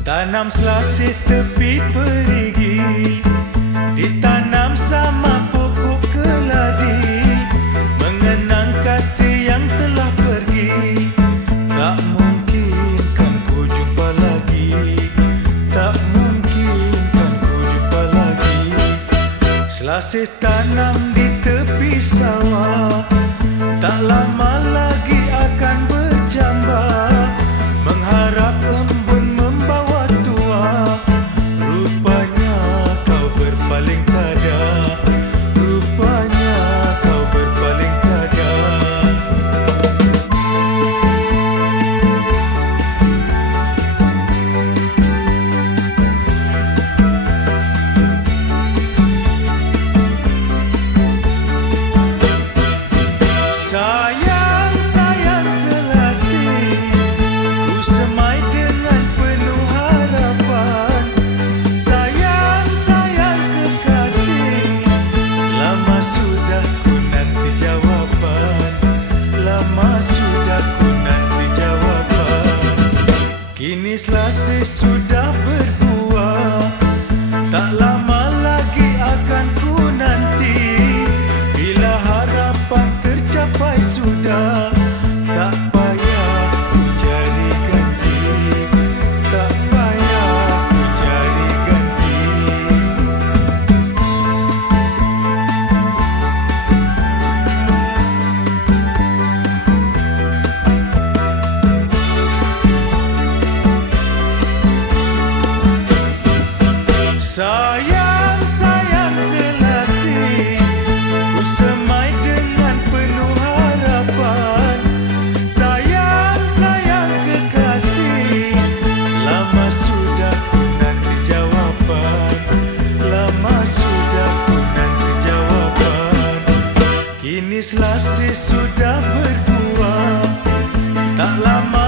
Tanam selasih tepi perigi, ditanam sama pokok keladi, mengenang kasih yang telah pergi. Tak mungkin kan ku jumpa lagi, tak mungkin kan ku jumpa lagi. Selasih tanam di tepi sawah, tak lama lagi akan berjambak, mengharap embun membawa tua. Rupanya kau berpaling tada, rupanya kau berpaling tada. Sayang, sayang selasih, ku semai dengan penuh harapan. Sayang, sayang kekasih, lama sudah ku nanti jawapan, lama sudah ku nanti jawapan. Kini selasih sudah berbuah, tak lama lagi akan ku nanti. Bila harapan tercapai sudah, tak payah ku cari ganti, tak payah ku cari ganti. Sayang, sayang selasih, ku semai dengan penuh harapan. Sayang, sayang kekasih, lama sudah ku nanti jawapan, lama sudah ku nanti jawapan. Kini selasih sudah berbuah, tak lama